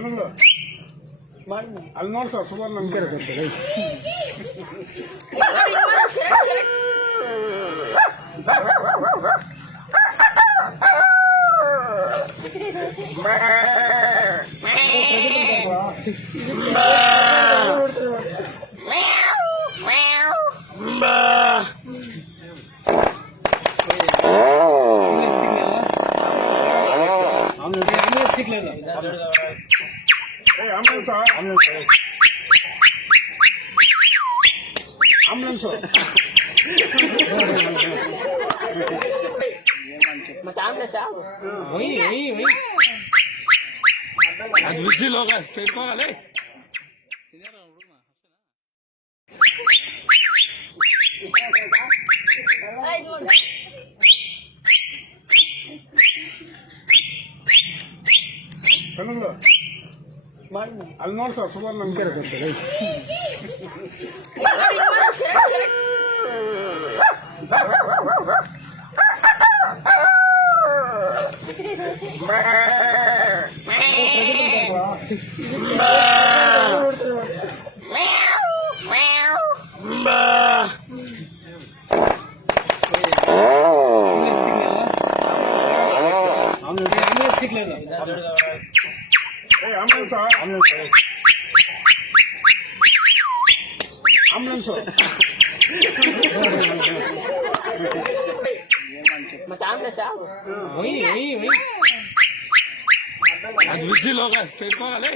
ಕಣ್ಣುಗಳು ಅಲ್ಲಿ ನೋಡಿ ಸರ್ ಸುಮಾರು ನಮ್ಗೆ ಆಂಬುಲೆನ್ಸ್ ಮತ್ತೆ ಆಂಬುಲೆನ್ಸ್ ಯಾವ ಅದು ವಿಸಿಲ್ ಹೋಗ ಸೇರ್ಕೋಗಲೇ ಕಣ್ಣುಗಳು ಅಲ್ಲಿ ನೋಡಿ ಸರ್ ಸುಮಾರು ನಮ್ಗೆ ಆಂಬುಲೆನ್ಸ್ ಆಂಬುಲೆನ್ಸ್ ಮತ್ತೆ ಆಂಬುಲೆನ್ಸ್ ಯಾವ ಅದು ವಿಸಿಲ್ ಹೋಗ ಸೇರ್ಕೋಗಲೇ